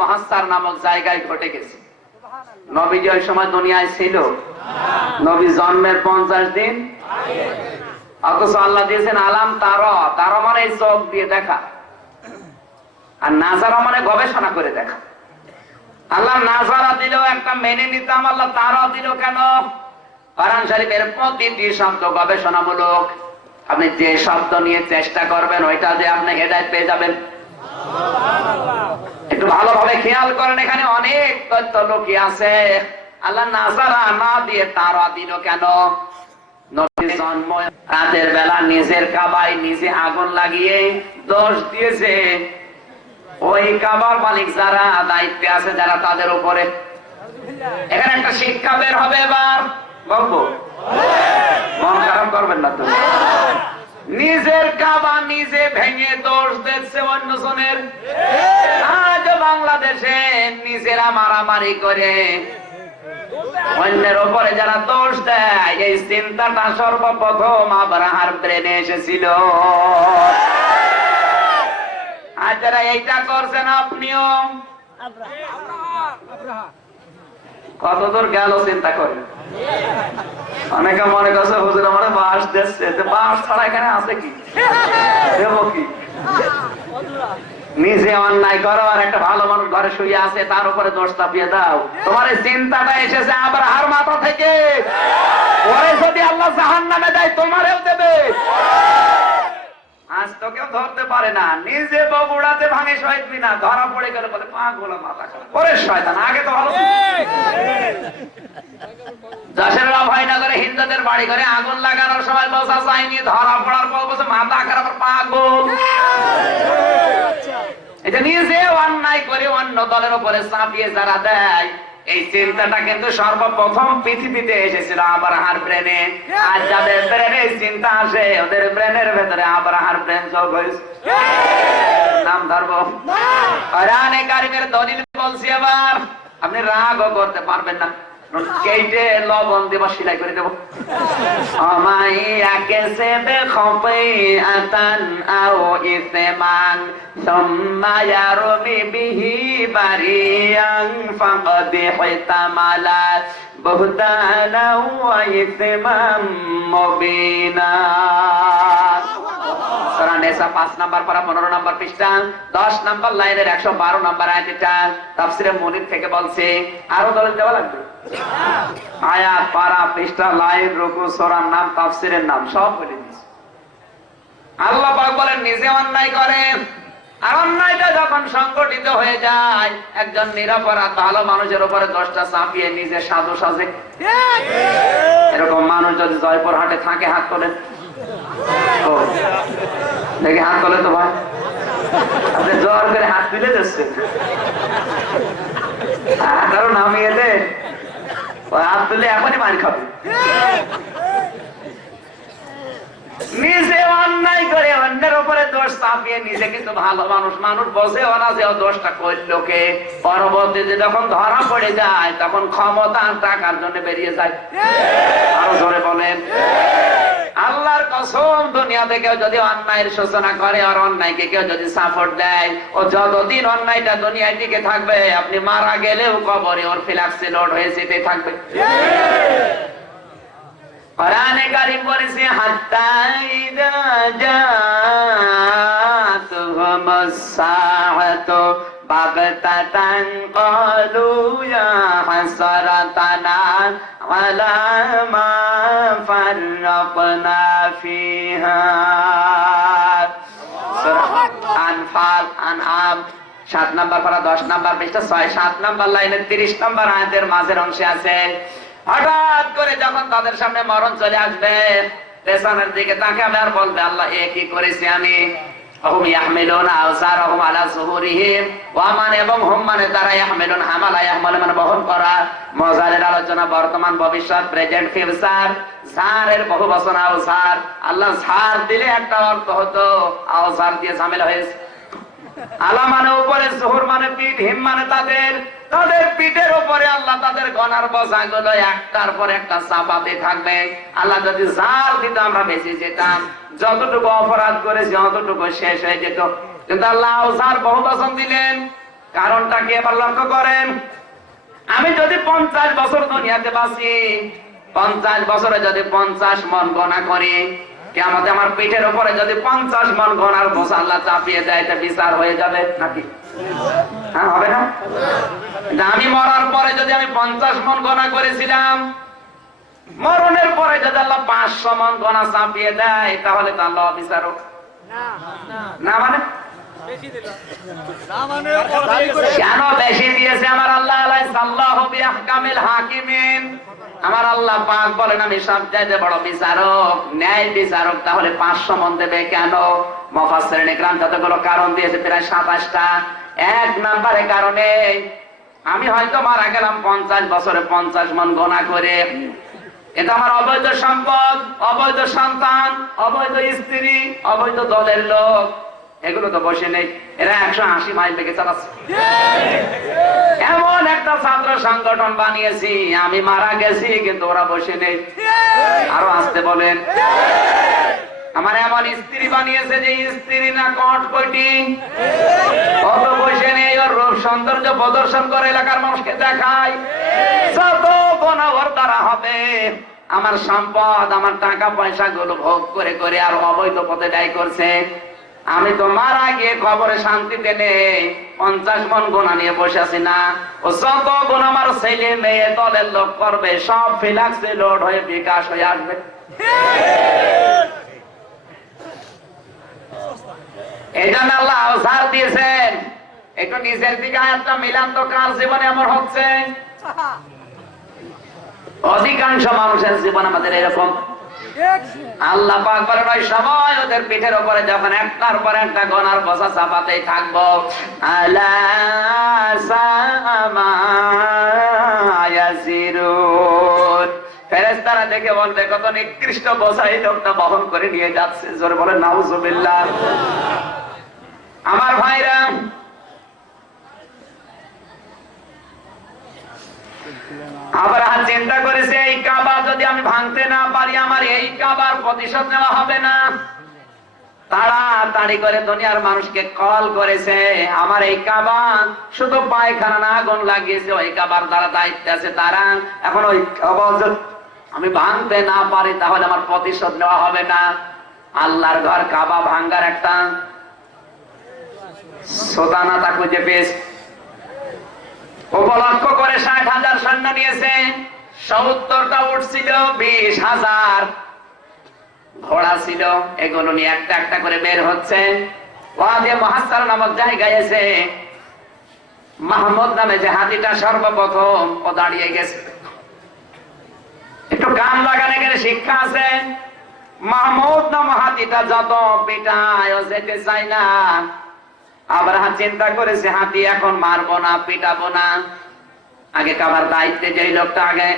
মুহাসসার নামক জায়গায় ঘটে গেছে। নবীজি ওই সময় দুনিয়ায় ছিল? নবী জন্মের 50 দিন অথচ আল্লাহ দিয়েছেন আলাম তারা। তারা মানে চোখ দিয়ে দেখা, আর নাজারা মানে গবেষণা করে দেখা। আল্লাহ নাজারা দিলেও একটা মেনে নিতাম, আল্লাহ তারা দিল কেন? কোরআন শরীফের প্রতিটি শব্দ গবেষণামূলক। আপনি যে শব্দ নিয়ে চেষ্টা করবেন ওইটা দিয়ে আপনি হেদায়েত পেয়ে যাবেন। একটু ভালোভাবে খেয়াল করেন, এখানে অনেক তথ্য লুকিয়ে আছে। আল্লাহ নাজারা না দিয়ে তারা দিল কেন? নবীর জন্ম রাতের বেলা নিজের কাবায় নিজে আগুন লাগিয়ে দোষ দিয়েছে। ওই কাবার মালিক যারা দায়িত্বে আছে, যারা তাদের উপরে, এখানে একটা শিক্ষা বের হবে। এবার বলবো, মন খারাপ করবেন না তো। নিজের কাবা নিজে ভেঙে দোষ দিচ্ছে অন্যজনের। আজ বাংলাদেশে নিজেরা মারামারি করে অন্যের উপরে যারা দোষ দেয়, এই চিন্তাটা সর্বপ্রথম আব্রাহার ব্রেনে এসেছিল। আর যারা এইটা করছেন আপনিও কতদূর গেল চিন্তা করেন। অনেকে মনে করছে হুজুর আমার বাঁশ দিচ্ছে, বাঁশ ছাড়া এখানে আছে কি, দেব কি? নিজে অন্যায় করো আর একটা ভালো মানুষ ঘরে শুয়ে আছে, তার উপরে দোষ চাপিয়ে দাও। তোমার এই চিন্তাটা এসেছে আব্রাহার মাথা থেকে। পরে যদি আল্লাহ জাহান্নামে দেয় তোমারেও দেবে। আজ তো কেউ ধরতে পারে না, নিজে বগুড়াতে ভাঙে শহীদ মিনার, ধরা পড়ে গেলে বলে পাগল মাথা খারাপ। ওরে শয়তান, আগে তো ভালো। যশোরের অভয়নগরে হিন্দুদের বাড়ি ঘরে আগুন লাগানোর সময় বোঝা যায়নি, ধরা পড়ার পর বলছে মাথা খারাপ, পাগল। এটা নিজে অন্যায় করে অন্য দলের উপরে চাপিয়ে যারা দেয়, এই চিন্তাটা কিন্তু সর্বপ্রথম পৃথিবীতে এসেছিল আব্রাহার ব্রেনে। আর যাদের ব্রেনে চিন্তা আসে, ওদের ব্রেনের ভেতরে আব্রাহার ব্রেন যোগ হয়েছে। নাম ধরবো কোরআনে কারিমের দলিল বলছি। এবার আপনি রাগও করতে পারবেন না, কেটে লবণ দেব, সিলাই করে দেবো। আমাইয়াকে সে বেখপে আতান আও ইসমান সুম্মা ইয়ারমি বিহি বারিয়ান ফাকাদ হিতামালা বুহতানা ওয়া ইসমান মুবিনা। সূরা নিসা 5 নাম্বার পারা 15 নাম্বার পৃষ্ঠা 10 নাম্বার লাইনের 112 নাম্বার আয়াতটা তাফসীরে মুনির থেকে বলছে। আরো দলিল দেওয়া লাগবে। আয়াত, পারা, পৃষ্ঠা, লাইন, রুকু, সূরার নাম, তাফসীরের নাম সব বলে দিয়েছে। আল্লাহ পাক বলেন নিজে অন্যায় করে, আর অন্যায়টা যখন সংগঠিত হয়ে যায়, একজন নিরপরাধ ভালো মানুষের উপরে দোষটা চাপিয়ে নিজে সাধু সাজে। এরকম মানুষ যদি জয়পুরহাটে থাকে হাত তোলেন দেখি, হাত তোলেন তো ভাই। আপনি জোর করে হাত তুলে যাচ্ছেন, কারণ আমি এতে হাত তুলে এখনই মার খাবে। নিজে অন্যায় করে অন্যের উপরে দোষ চাপিয়ে নিজে কিন্তু ভালো মানুষ, মানুষ বসে ওরা যে দোষটা করল কে, পরবর্তীতে যখন ধরা পড়ে যায় তখন ক্ষমতা টাকার জন্য বেরিয়ে যায়। আরো জোরে বলেন। আল্লাহর কসম, দুনিয়াতে কেউ যদি অন্যায়ের সূচনা করে আর অন্যায়কে কেউ যদি সাপোর্ট দেয়, ও যতদিন অন্যায়টা দুনিয়ায় টিকে থাকবে, আপনি মারা গেলেও কবরে ওর ফ্ল্যাক্সি লোড হয়ে যেতে থাকবে। কোরআনে কারীম বলেছে হাত্তা ইযা জাআতুহুমুস সাআতু বাগতাতান ক্বালু ইয়া হাসরাতানা আলা মা ফাররাকনা ফিহা। সূরা আনফাল, আনআম 7 নাম্বার পারা 10 নাম্বার পৃষ্ঠা 6-7 নাম্বার লাইনের 30 নাম্বার আয়াতের মাঝের অংশে আছে। হঠাৎ করে যখন তাদের সামনে মরণ চলে আসবে, পেছনের দিকে তাকাবে আর বলবে আল্লাহ এ কি করেছি আমি। হুম ইয়াহমিলুনা আওযারহুম আলা যুহুরিহিম, ওয়া মান এবং হুম মানে তারা, ইয়াহমিলুন হামালা, ইয়াহমাল মানে বহন করা। মজারের আলোচনা বর্তমান ভবিষ্যৎ প্রেজেন্ট ফিউচার, জারের বহু বচন আওযার। আল্লাহ জার দিলে একটা অর্থ হতো, আওযার দিয়ে ঝামেলা হয়েছে। আলা মানে উপরে, জুহুর মানে পিঠ, হিম মানে তাদের, তাদের পিঠের উপরে আল্লাহ তাদের গনার বোঝাগুলো একটার পর একটা চাপাতে থাকবে। আল্লাহ যদি জার দিত আমরা বেঁচে যেতাম, যতটুকু অপরাধ করেছি অতটুকু শেষ হয়ে যেত। কিন্তু আল্লাহ আওযার বহু বচন দিলেন। কারণটা কি এবার লক্ষ্য করেন। আমি যদি 50 বছর দুনিয়াতে বাঁচি, 50 বছরে যদি 50 মন গণা করি, কিয়ামতে আমার পিঠের উপরে যদি 50 মন গণার বোঝা আল্লাহ চাপিয়ে দেয়, এটা বিচার হয়ে যাবে নাকি? হ্যাঁ, হবে না? আমি মরার পরে যদি আমি 50 মন গণা করেছিলাম, মরণের পরে যদি আল্লাহ 500 মন গণা চাপিয়ে দেয়, তাহলে তো আল্লাহ বিচারক না? মানে কেন বেশি দিয়েছে আমার আল্লাহ? আলাইসাল্লাহু বিআহকামিল হাকিমিন। আমার আল্লাহ পাক বলেন আমি সবচাইতে বড় বিচারক, ন্যায় বিচারক। তাহলে 500 মন দেবে কেন? মুফাসসিরিন ইকরাম যতগুলো কারণ দিয়েছে, প্রায় 27টা। এক নম্বরে কারণে আমি হয়তো মারা গেলাম 50 বছরে 50 মন গোনা করে, এটা আমার অবৈধ সম্পদ, অবৈধ সন্তান, অবৈধ স্ত্রী, অবৈধ দলের লোক, এগুলো তো বসে নেই, এরা 180 মাইল বেগে চালাচ্ছে। এমন একটা ছাত্র সংগঠন বানিয়েছি, আমি মারা গেছি কিন্তু ওরা বসে নেই। আরো আসতে বলেন। আমার এমন স্ত্রী বানিয়েছে যে স্ত্রী না কট কয়টি, কত বসে নেই, ওর রূপ সৌন্দর্য প্রদর্শন করে এলাকার মানুষকে দেখায়। যত গোনা ওর দ্বারা হবে, আমার সম্পদ, আমার টাকা পয়সা গুলো ভোগ করে করে আর অবৈধ পথে ব্যয় করছে। আমি তো মারা গিয়ে খবরে শান্তিতে নেই, 50 মন গোনা নিয়ে বসে আছি না। ও যত গুণ আমার ছেলে মেয়ে দলের লোক করবে, সব ফিলাক্সে লোড হয়ে বিকাশ হয়ে আসবে। এই জন্য আল্লাহ আওসার দিয়েছেন। একটু নিজের দিকে আয়াতটা মিলান তো, কার জীবনে এমন হচ্ছে? অধিকাংশ মানুষের জীবন আমাদের এরকম। আল্লাহ পাক বলেন ওই সময় ওদের পিঠের উপরে যখন একটার পর একটা গোনার বোঝা চাপাতেই থাকবো, আলা সামা ইয়াসিরুন, ফেরেশতারা দেখে বলবে কত নিকৃষ্ট বোঝা এই লোকটা বহন করে নিয়ে যাচ্ছে। জোরে বলেন নাউজুবিল্লাহ। আমার ভাইরা, আবার চিন্তা করেছে এই কাবা যদি আমি ভাঙতে না পারি, আমার এই কাবার প্রতিশোধ নেওয়া হবে না। তাড়াতাড়ি করে দুনিয়ার মানুষকে কল করেছে, আমার এই কাবা শুধু পায়খানা না আগুন লাগিয়েছে, ওই কাবার দ্বারা দায়িত্ব আছে তারা। এখন ওই কাবা আমি ভাঙতে না পারি, তাহলে আমার প্রতিশোধ নেওয়া হবে না। আল্লাহর ঘর কাবা ভাঙ্গার একটা সোদানাটা খুঁজে পেয়েছে। উপলক্ষ করে 60,000 সৈন্য নিয়েছে, 70টা উট ছিল, 20,000 ঘোড়া ছিল। এগুলো নিয়ে একটা একটা করে বের হচ্ছে। ওয়াদে মুহাসসার নামক জায়গায় এসে মাহমুদ নামে যে হাতিটা সর্বপ্রথম ও দাঁড়িয়ে গেছে। একটু গান লাগানো গেলে শিক্ষা আছে। মাহমুদ নাম হাতিটা যত পিটায় ও যেতে চায় না। আবার চিন্তা করেছে হাতি এখন মারবো না, পিটাবো না, আগে কাবার দায়িত্বে যে লোকটা আগে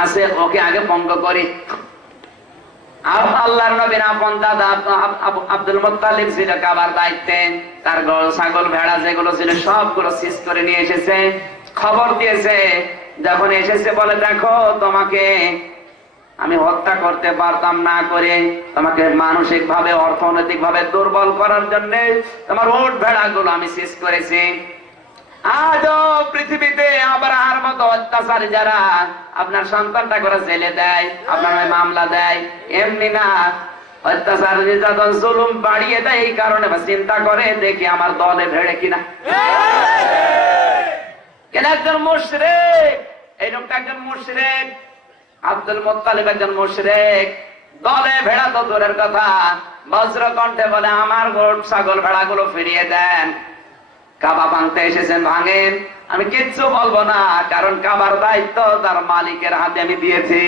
আছে ওকে আগে ভঙ্গ করি। আল্লাহর নবীর আপন দাদা আব্দুল মুত্তালিব ছিল কাবার দায়িত্বে। তার গরু ছাগল ভেড়া যেগুলো ছিল সবগুলো সিজ করে নিয়ে এসেছে, খবর দিয়েছে। যখন এসেছে বলে দেখো, তোমাকে আমি হত্যা করতে পারতাম না করে তোমাকে মানসিক ভাবে অর্থনৈতিক ভাবে দুর্বল করার জন্য তোমার উট ভেড়া গুলো আমি শেষ করেছি। আজও পৃথিবীতে আবরাহার মতো অত্যাচারী যারা আপনার সন্তানটা করে জেলে দেয়, আপনার মামলা দেয়, এমনি না, অত্যাচার নির্যাতন জুলুম বাড়িয়ে দেয় এই কারণে চিন্তা করে দেখি আমার দলে ভেড়ে কিনা। কেন একজন মুশরিক, এই লোকটা একজন মুশরিক, আব্দুল মুত্তালিব একজন মুশরিক। দলে ভেড়া তো দূরের কথা, বজ্র কণ্ঠে বলে আমার গরু ছাগল ভেড়াগুলো ফিরিয়ে দেন। কাবা ভাঙতে এসেছেন, ভাঙেন, আমি কিচ্ছু বলবো না, কারণ কাবার দায়িত্ব তার মালিকের হাতে আমি দিয়েছি।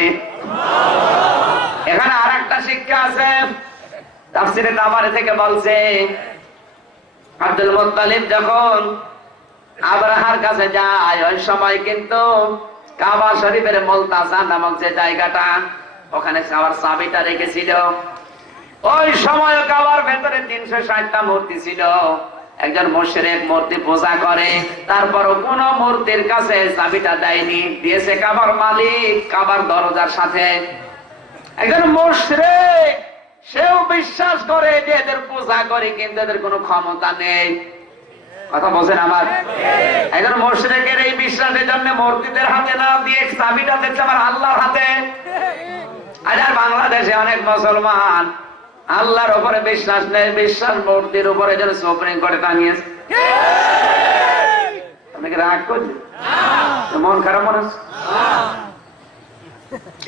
এখানে আর একটা শিক্ষা আছে, তাফসীরে তাবারি থেকে বলছে আব্দুল মুত্তালিব যখন আবরাহার কাছে যায়, ওই সময় কিন্তু কাবা শরীফের মুলতাজা নামক যে জায়গাটা, ওখানে কাবার চাবিটা রেখেছিল। ওই সময় কাবার ভেতরে 360টা মূর্তি ছিল। একজন মুশরিক মূর্তি পূজা করে, তারপরও কোন মূর্তির কাছে চাবিটা দেয়নি, দিয়েছে কাবার মালিক কাবার দরজার সাথে। একজন মুশরিক, সেও বিশ্বাস করে যে এদের পূজা করে, কিন্তু এদের কোনো ক্ষমতা নেই। কথা বলছেন আমার? একজন মুশরিকের এই বিশ্বাসের জন্য মূর্তিদের হাতে না দিয়ে চাবিটা দিচ্ছে আমার আল্লাহর হাতে। আজ আর বাংলাদেশে অনেক মুসলমান আল্লাহর উপরে বিশ্বাস নেই, বিশ্বাস মূর্তির উপরে যেন সুপ্রিম কোর্টে টাঙিয়েছে। আপনাকে রাগ করছে, মন খারাপ মনে হচ্ছে?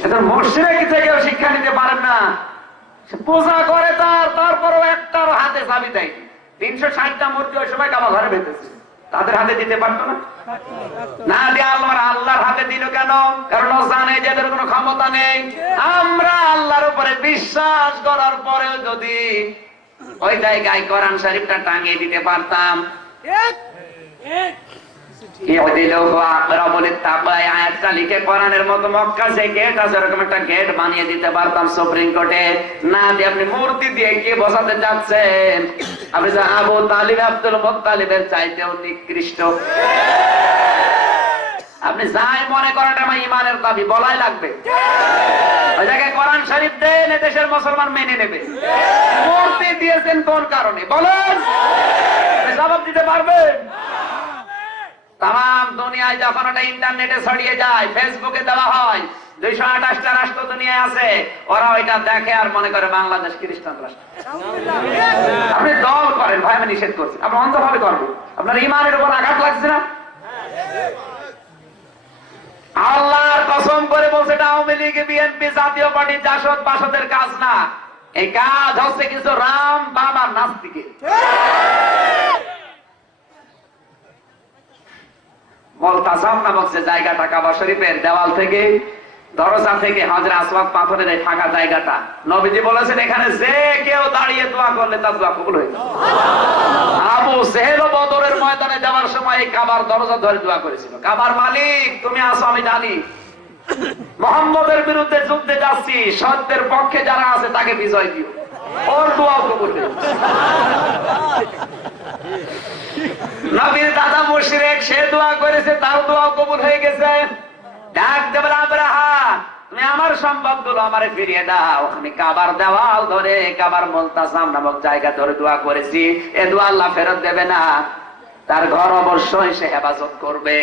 এখন মুশরিক থেকেও শিক্ষা নিতে পারেন না, পূজা করে তারপরও একটার হাতে চাবি দেয়। 360টা মূর্তি ওই সময় কাবা ঘরে বেঁধেছে, তাদের হাতে দিতে পারতো না? না দিয়ে আল্লাহর হাতে দিল কেন? কারণ ও জানে যে এদের কোনো ক্ষমতা নেই। আমরা আল্লাহর উপরে বিশ্বাস করার পরেও যদি ওই জায়গায় কোরআন শরীফটা টাঙিয়ে দিতে পারতাম, লিখে কোরআনের মতো মক্কা যে গেট আছে এরকম একটা গেট বানিয়ে দিতে পারতাম সুপ্রিম কোর্টে। না দিয়ে আপনি মূর্তি দিয়ে কি বসাতে যাচ্ছেন? আপনি যে আবু তালিব আব্দুল মুত্তালিবের চাইতেও নিকৃষ্ট। আপনি যাই মনে করেন আমার ইমানের দাবি বলাই লাগবে। ওই জায়গায় কোরআন শরীফ দেন, দেশের মুসলমান মেনে নেবে। মূর্তি দিয়েছেন কোন কারণে বলেন? জবাব দিতে পারবেন? তাম দুনিয়ায় যখন এটা ইন্টারনেটে ছড়িয়ে যায়, ফেসবুকে দেওয়া হয়, 228টা রাষ্ট্র দুনিয়ায় আছে, ওরা ওইটা দেখে আর মনে করে বাংলাদেশ খ্রিস্টান রাষ্ট্র। আপনি দল করেন, ভাই আমি নিষেধ করছি, আপনি অন্ধভাবে করবেন। আপনার ইমানের উপর আঘাত লাগছে না? আল্লাহর কসম করে বলছে এটা আওয়ামী লীগ, বিএনপি, জাতীয় পার্টি, জাসদ বাসদের কাজ না। এই কাজ হচ্ছে কিছু রাম বাবা নাস্তিকের। মুলতাজাম নামক যে জায়গাটা কাবা শরীফের দেওয়াল থেকে দরজা থেকে হাজরা আসওয়াদ পাথরের এই ফাঁকা জায়গাটা, নবীজি বলেছেন এখানে যে কেউ দাঁড়িয়ে দোয়া করলে তার দোয়া কবুল হয়ে যাবে। আবু জেহেল বদরের ময়দানে যাওয়ার সময় এই কাবার দরজা ধরে দোয়া করেছিল, কাবার মালিক তুমি আসো আমি জানি, মুহাম্মদের বিরুদ্ধে যুদ্ধে যাচ্ছি, সত্যের পক্ষে যারা আছে তাকে বিজয় দিও, ওর দোয়াও কবুল হয়ে যাবে। নবীর দাদা মুশরিক, সে দোয়া করেছে, তার দোয়াও কবুল হয়ে গেছে। ডাক দেবে আব্রাহা, তুমি আমার সম্পদগুলো আমারে ফিরিয়ে দাও। আমি কাবার দেওয়াল ধরে, কাবার মুলতাজাম নামক জায়গা ধরে দোয়া করেছি, এ দোয়া আল্লাহ ফেরত দেবে না। তার ঘর অবশ্যই সে হেফাজত করবে।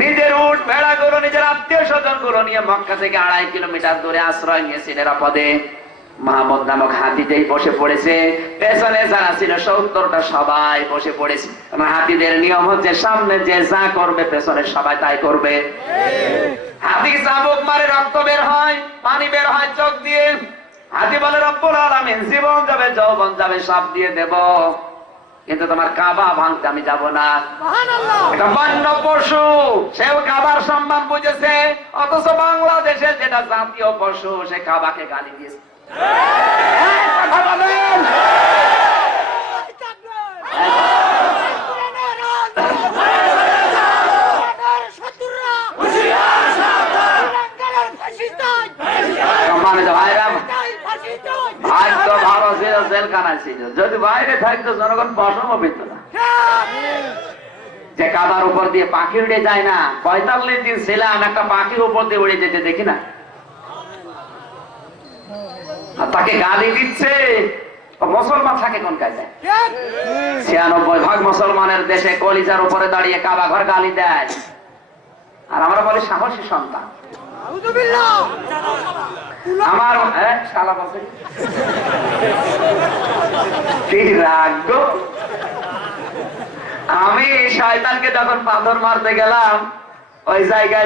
নিজের উট ভেড়া গুলো, নিজের আত্মীয় স্বজন গুলো নিয়ে মক্কা থেকে 2.5 কিলোমিটার দূরে আশ্রয় নিয়েছে নিরাপদে। মাহমুদ নামক হাতিতেই বসে পড়েছে, পেছনে যারা ছিল 70টা সবাই বসে পড়েছে। হাতিদের নিয়ম হচ্ছে সামনে যে যা করবে পেছনে সবাই তাই করবে। হাতি চাবুক মারে, রক্ত বের হয়, পানি বের হয় চোখ দিয়ে। হাতি বলে রব্বুল আলামিন, জীবন যাবে যৌবন যাবে সব দিয়ে দেব, কিন্তু তোমার কাবা ভাঙতে আমি যাব না। এটা বন্য পশু, সেও কাবার সম্মান বুঝেছে, অথচ বাংলাদেশে যেটা জাতীয় পশু সে কাবাকে গালি দিয়েছে। কথা বলেন। ভাগ্য ভালো ছিল, জেলখানায় ছিল, যদি বাইরে থাকতো জনগণ পশম পেত না। যে কাবার উপর দিয়ে পাখি উড়ে যায় না, 45 দিন ছিলাম, একটা পাখির উপর দিয়ে উড়ে যেতে দেখি না, আর তাকে গালি দিচ্ছে। মুসলমান থাকে কোন কাজে? 96% মুসলমানের দেশে কলিজার উপরে দাঁড়িয়ে কাবা ঘর গালি দেয়, আর আমরা বলি সাহসী সন্তান। আমার শালা বলছে কি রাগ। আমি শয়তানকে যখন পাথর মারতে গেলাম ওই জায়গায়